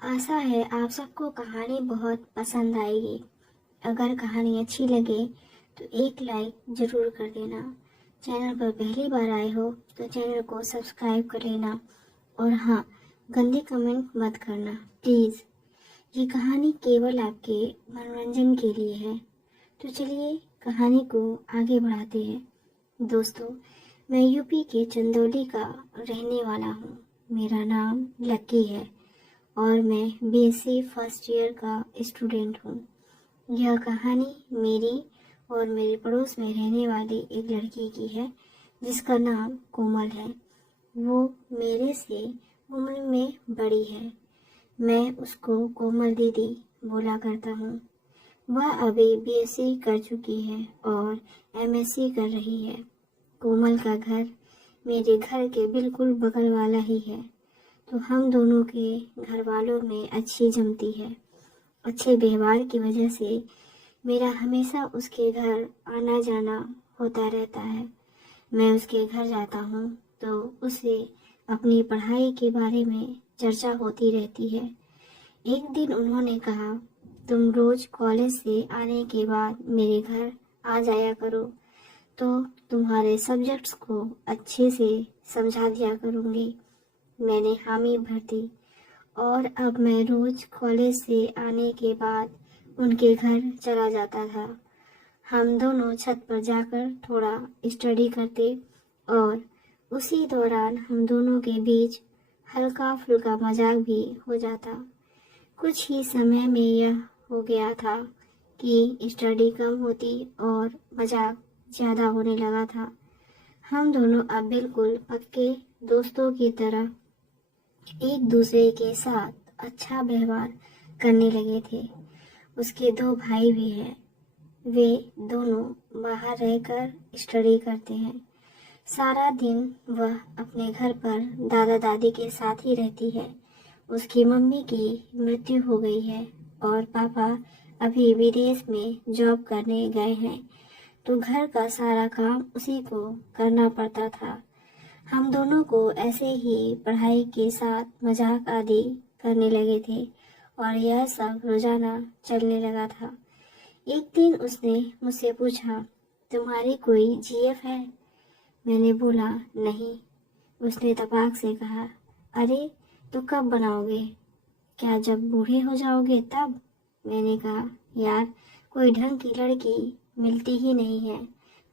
आशा है आप सबको कहानी बहुत पसंद आएगी। अगर कहानी अच्छी लगे तो एक लाइक ज़रूर कर देना। चैनल पर पहली बार आए हो तो चैनल को सब्सक्राइब कर लेना। और हाँ, गंदे कमेंट मत करना प्लीज़। ये कहानी केवल आपके मनोरंजन के लिए है। तो चलिए कहानी को आगे बढ़ाते हैं। दोस्तों, मैं यूपी के चंदौली का रहने वाला हूँ। मेरा नाम लक्की है और मैं बीएससी फर्स्ट ईयर का स्टूडेंट हूँ। यह कहानी मेरी और मेरे पड़ोस में रहने वाली एक लड़की की है जिसका नाम कोमल है। वो मेरे से उम्र में बड़ी है। मैं उसको कोमल दीदी बोला करता हूँ। वह अभी बीएससी कर चुकी है और एमएससी कर रही है। कोमल का घर मेरे घर के बिल्कुल बगल वाला ही है, तो हम दोनों के घर वालों में अच्छी जमती है। अच्छे व्यवहार की वजह से मेरा हमेशा उसके घर आना जाना होता रहता है। मैं उसके घर जाता हूँ तो उससे अपनी पढ़ाई के बारे में चर्चा होती रहती है। एक दिन उन्होंने कहा, तुम रोज कॉलेज से आने के बाद मेरे घर आ जाया करो तो तुम्हारे सब्जेक्ट्स को अच्छे से समझा दिया करूँगी। मैंने हामी भर दी और अब मैं रोज कॉलेज से आने के बाद उनके घर चला जाता था। हम दोनों छत पर जाकर थोड़ा स्टडी करते और उसी दौरान हम दोनों के बीच हल्का फुल्का मजाक भी हो जाता। कुछ ही समय में यह हो गया था कि स्टडी कम होती और मजाक ज़्यादा होने लगा था। हम दोनों अब बिल्कुल पक्के दोस्तों की तरह एक दूसरे के साथ अच्छा व्यवहार करने लगे थे। उसके दो भाई भी हैं। वे दोनों बाहर रहकर स्टडी करते हैं। सारा दिन वह अपने घर पर दादा दादी के साथ ही रहती है। उसकी मम्मी की मृत्यु हो गई है और पापा अभी विदेश में जॉब करने गए हैं, तो घर का सारा काम उसी को करना पड़ता था। हम दोनों को ऐसे ही पढ़ाई के साथ मजाक आदि करने लगे थे और यह सब रोजाना चलने लगा था। एक दिन उसने मुझसे पूछा, तुम्हारी कोई जीएफ है? मैंने बोला, नहीं। उसने तपाक से कहा, अरे तो कब बनाओगे? क्या जब बूढ़े हो जाओगे तब? मैंने कहा, यार कोई ढंग की लड़की मिलती ही नहीं है,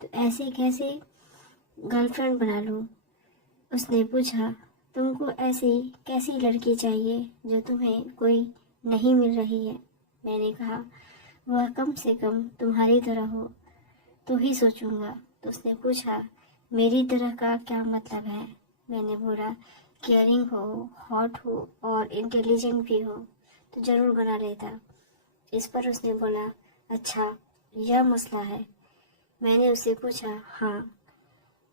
तो ऐसे कैसे गर्लफ्रेंड बना लूं? उसने पूछा, तुमको ऐसी कैसी लड़की चाहिए जो तुम्हें कोई नहीं मिल रही है? मैंने कहा, वह कम से कम तुम्हारी तरह हो तो ही सोचूंगा। तो उसने पूछा, मेरी तरह का क्या मतलब है? मैंने बोला, केयरिंग हो, हॉट हो और इंटेलिजेंट भी हो तो जरूर बना लेता। इस पर उसने बोला, अच्छा यह मसला है? मैंने उससे पूछा, हाँ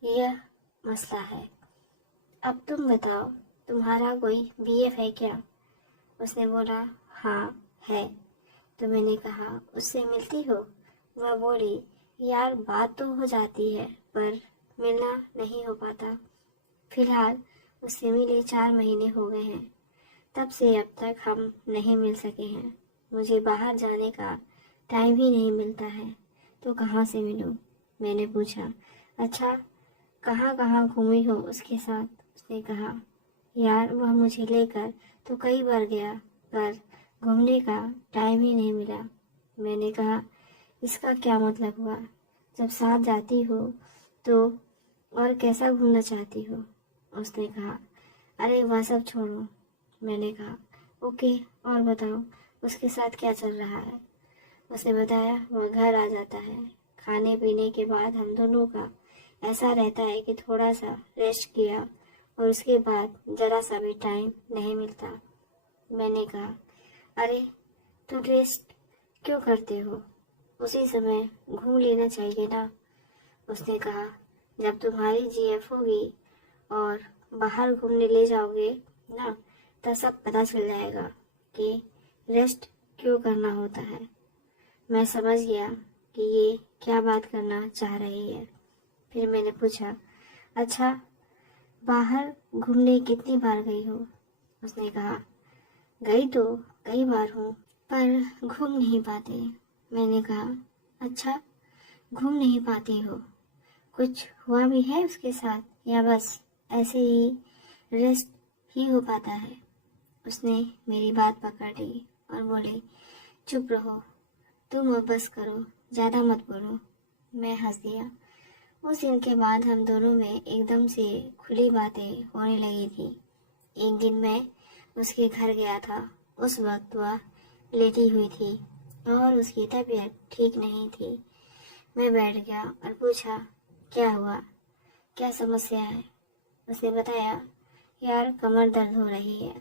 यह मसला है। अब तुम बताओ, तुम्हारा कोई बीएफ है क्या? उसने बोला, हाँ है। तो मैंने कहा, उससे मिलती हो? वह बोली, यार बात तो हो जाती है पर मिलना नहीं हो पाता। फिलहाल उससे मिले 4 महीने हो गए हैं। तब से अब तक हम नहीं मिल सके हैं। मुझे बाहर जाने का टाइम ही नहीं मिलता है, तो कहाँ से मिलूं? मैंने पूछा, अच्छा कहाँ कहाँ घूमी हो उसके साथ? उसने कहा, यार वह मुझे लेकर तो कई बार गया पर घूमने का टाइम ही नहीं मिला। मैंने कहा, इसका क्या मतलब हुआ? जब साथ जाती हो तो और कैसा घूमना चाहती हो? उसने कहा, अरे वह सब छोड़ो। मैंने कहा, ओके और बताओ उसके साथ क्या चल रहा है? उसने बताया, वह घर आ जाता है। खाने पीने के बाद हम दोनों का ऐसा रहता है कि थोड़ा सा रेस्ट किया और उसके बाद जरा सा भी टाइम नहीं मिलता। मैंने कहा, अरे तुम रेस्ट क्यों करते हो? उसी समय घूम लेना चाहिए ना। उसने कहा, जब तुम्हारी जीएफ होगी और बाहर घूमने ले जाओगे ना, तब सब पता चल जाएगा कि रेस्ट क्यों करना होता है। मैं समझ गया कि ये क्या बात करना चाह रही है। फिर मैंने पूछा, अच्छा बाहर घूमने कितनी बार गई हो? उसने कहा, गई तो कई बार हूँ, पर घूम नहीं पाते। मैंने कहा, अच्छा, घूम नहीं पाती हो? कुछ हुआ भी है उसके साथ, या बस ऐसे ही रेस्ट ही हो पाता है? उसने मेरी बात पकड़ ली और बोली, चुप रहो, तुम अब बस करो, ज़्यादा मत बोलो। मैं हंस दिया। उस दिन के बाद हम दोनों में एकदम से खुली बातें होने लगी थी। एक दिन मैं उसके घर गया था। उस वक्त वह लेटी हुई थी और उसकी तबीयत ठीक नहीं थी। मैं बैठ गया और पूछा, क्या हुआ, क्या समस्या है? उसने बताया, यार कमर दर्द हो रही है।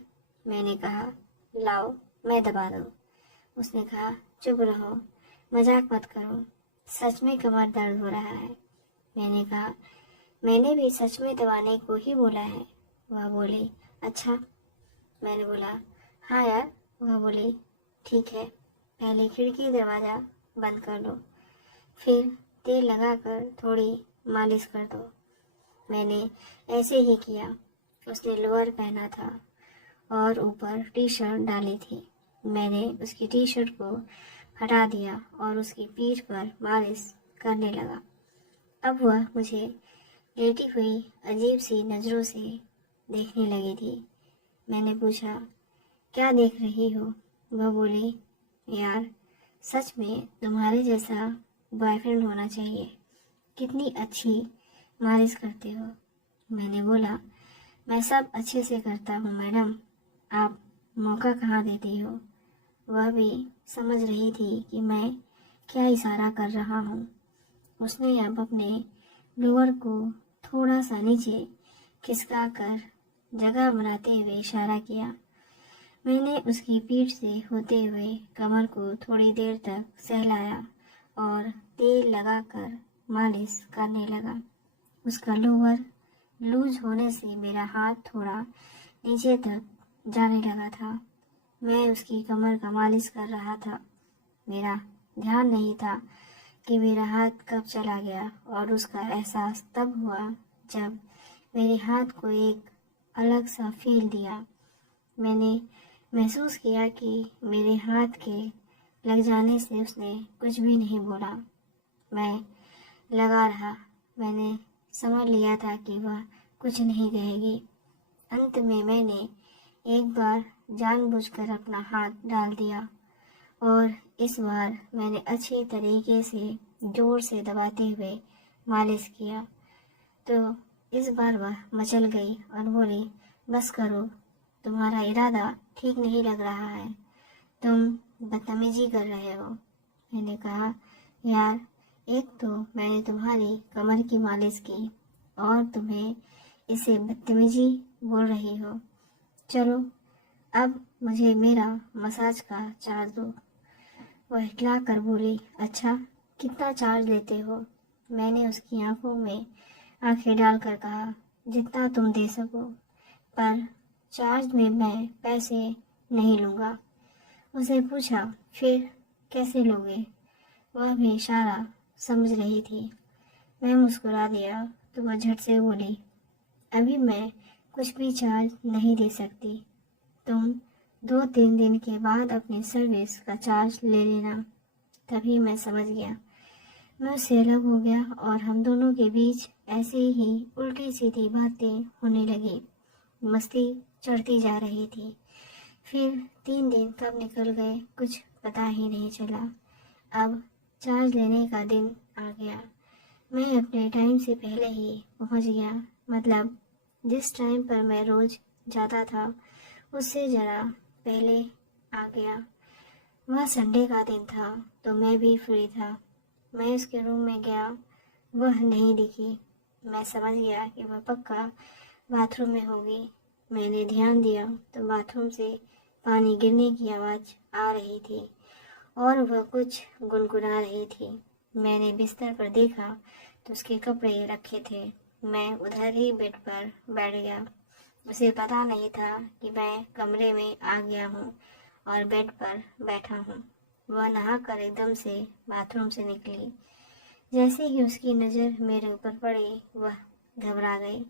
मैंने कहा, लाओ मैं दबा दूँ। उसने कहा, चुप रहो, मजाक मत करो, सच में कमर दर्द हो रहा है। मैंने कहा, मैंने भी सच में दबाने को ही बोला है। वह बोली, अच्छा। मैंने बोला, हाँ यार। वह बोली, ठीक है, पहले खिड़की दरवाज़ा बंद कर लो, फिर तेल लगाकर थोड़ी मालिश कर दो। मैंने ऐसे ही किया। उसने लोअर पहना था और ऊपर टी शर्ट डाली थी। मैंने उसकी टी शर्ट को हटा दिया और उसकी पीठ पर मालिश करने लगा। अब वह मुझे लेटी हुई अजीब सी नज़रों से देखने लगी थी। मैंने पूछा, क्या देख रही हो? वह बोली, यार सच में तुम्हारे जैसा बॉयफ्रेंड होना चाहिए, कितनी अच्छी मालिश करते हो। मैंने बोला, मैं सब अच्छे से करता हूँ मैडम, आप मौका कहाँ देती हो? वह भी समझ रही थी कि मैं क्या इशारा कर रहा हूँ। उसने अब अपने लोअर को थोड़ा सा नीचे खिसका कर जगह बनाते हुए इशारा किया। मैंने उसकी पीठ से होते हुए कमर को थोड़ी देर तक सहलाया और तेल लगाकर मालिश करने लगा। उसका लोअर लूज होने से मेरा हाथ थोड़ा नीचे तक जाने लगा था। मैं उसकी कमर का मालिश कर रहा था। मेरा ध्यान नहीं था कि मेरा हाथ कब चला गया, और उसका एहसास तब हुआ जब मेरे हाथ को एक अलग सा फील दिया। मैंने महसूस किया कि मेरे हाथ के लग जाने से उसने कुछ भी नहीं बोला। मैं लगा रहा। मैंने समझ लिया था कि वह कुछ नहीं कहेगी। अंत में मैंने एक बार जानबूझकर अपना हाथ डाल दिया और इस बार मैंने अच्छे तरीके से जोर से दबाते हुए मालिश किया। तो इस बार वह मचल गई और बोली, बस करो, तुम्हारा इरादा ठीक नहीं लग रहा है, तुम बदतमीजी कर रहे हो। मैंने कहा, यार एक तो मैंने तुम्हारी कमर की मालिश की और तुम्हें इसे बदतमीजी बोल रही हो। चलो अब मुझे मेरा मसाज का चार्ज दो। वह इतला कर बोली, अच्छा कितना चार्ज लेते हो? मैंने उसकी आंखों में आंखें डालकर कहा, जितना तुम दे सको, पर चार्ज में मैं पैसे नहीं लूँगा। उसे पूछा, फिर कैसे लोगे? वह भी इशारा समझ रही थी। मैं मुस्कुरा दिया तो वह झट से बोली, अभी मैं कुछ भी चार्ज नहीं दे सकती, तुम 2-3 दिन के बाद अपनी सर्विस का चार्ज ले लेना। तभी मैं समझ गया। मैं उससे अलग हो गया और हम दोनों के बीच ऐसे ही उल्टी सीधी बातें होने लगी। मस्ती चढ़ती जा रही थी। फिर 3 दिन कब निकल गए कुछ पता ही नहीं चला। अब चार्ज लेने का दिन आ गया। मैं अपने टाइम से पहले ही पहुंच गया। मतलब जिस टाइम पर मैं रोज़ जाता था उससे ज़रा पहले आ गया। वह संडे का दिन था तो मैं भी फ्री था। मैं उसके रूम में गया, वह नहीं दिखी। मैं समझ गया कि वह पक्का बाथरूम में होगी। मैंने ध्यान दिया तो बाथरूम से पानी गिरने की आवाज़ आ रही थी और वह कुछ गुनगुना रही थी। मैंने बिस्तर पर देखा तो उसके कपड़े रखे थे। मैं उधर ही बेड पर बैठ गया। उसे पता नहीं था कि मैं कमरे में आ गया हूँ और बेड पर बैठा हूँ। वह नहाकर एकदम से बाथरूम से निकली। जैसे ही उसकी नज़र मेरे ऊपर पड़ी वह घबरा गई।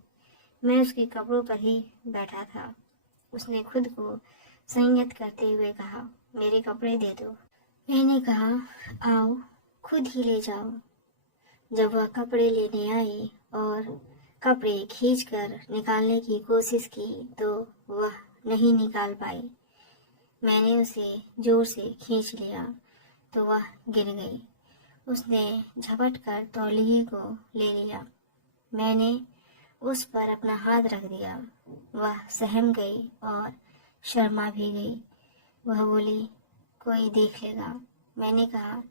मैं उसके कपड़ों पर ही बैठा था। उसने खुद को संयत करते हुए कहा, मेरे कपड़े दे दो। मैंने कहा, आओ खुद ही ले जाओ। जब वह कपड़े लेने आई और कपड़े खींचकर निकालने की कोशिश की तो वह नहीं निकाल पाई। मैंने उसे जोर से खींच लिया तो वह गिर गई। उसने झपट कर तौलिए को ले लिया। मैंने उस पर अपना हाथ रख दिया। वह सहम गई और शर्मा भी गई। वह बोली, कोई देख लेगा। मैंने कहा,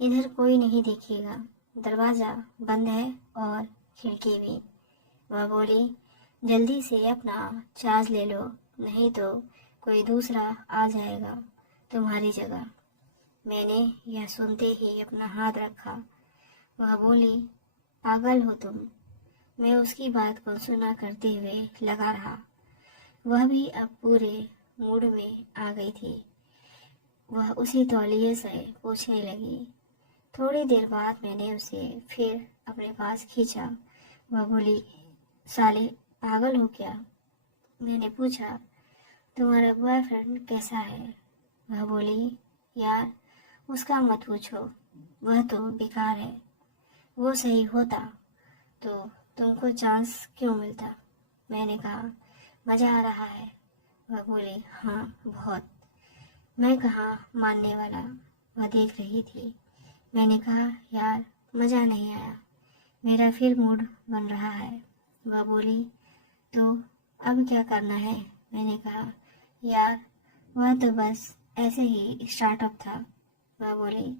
इधर कोई नहीं देखेगा, दरवाज़ा बंद है और खिड़की भी। वह बोली, जल्दी से अपना चार्ज ले लो, नहीं तो कोई दूसरा आ जाएगा तुम्हारी जगह। मैंने यह सुनते ही अपना हाथ रखा। वह बोली, पागल हो तुम। मैं उसकी बात को सुना करते हुए लगा रहा। वह भी अब पूरे मूड में आ गई थी। वह उसी तौलिए से पूछने लगी। थोड़ी देर बाद मैंने उसे फिर अपने पास खींचा। वह बोली, साले पागल हो क्या? मैंने पूछा, तुम्हारा बॉयफ्रेंड कैसा है? वह बोली, यार उसका मत पूछो, वह तो बेकार है। वो सही होता तो तुमको चांस क्यों मिलता? मैंने कहा, मज़ा आ रहा है। वह बोली, हाँ बहुत। मैं कहाँ मानने वाला। वह देख रही थी। मैंने कहा, यार मज़ा नहीं आया, मेरा फिर मूड बन रहा है। वह बोली, तो अब क्या करना है? मैंने कहा, यार वह तो बस ऐसे ही स्टार्टअप था। वह बोली,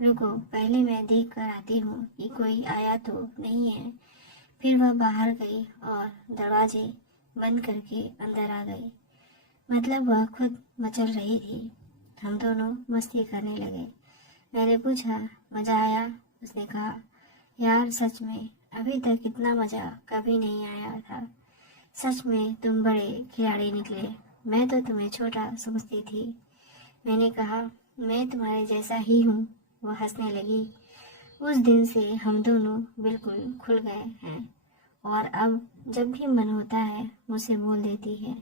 रुको पहले मैं देख कर आती हूँ कि कोई आया तो नहीं है। फिर वह बाहर गई और दरवाजे बंद करके अंदर आ गई। मतलब वह खुद मचल रही थी। हम दोनों मस्ती करने लगे। मैंने पूछा, मज़ा आया? उसने कहा, यार सच में अभी तक इतना मज़ा कभी नहीं आया था। सच में तुम बड़े खिलाड़ी निकले। मैं तो तुम्हें छोटा समझती थी। मैंने कहा, मैं तुम्हारे जैसा ही हूँ। वह हंसने लगी। उस दिन से हम दोनों बिल्कुल खुल गए हैं और अब जब भी मन होता है मुझसे बोल देती है।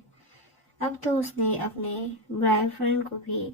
अब तो उसने अपने बॉयफ्रेंड को भी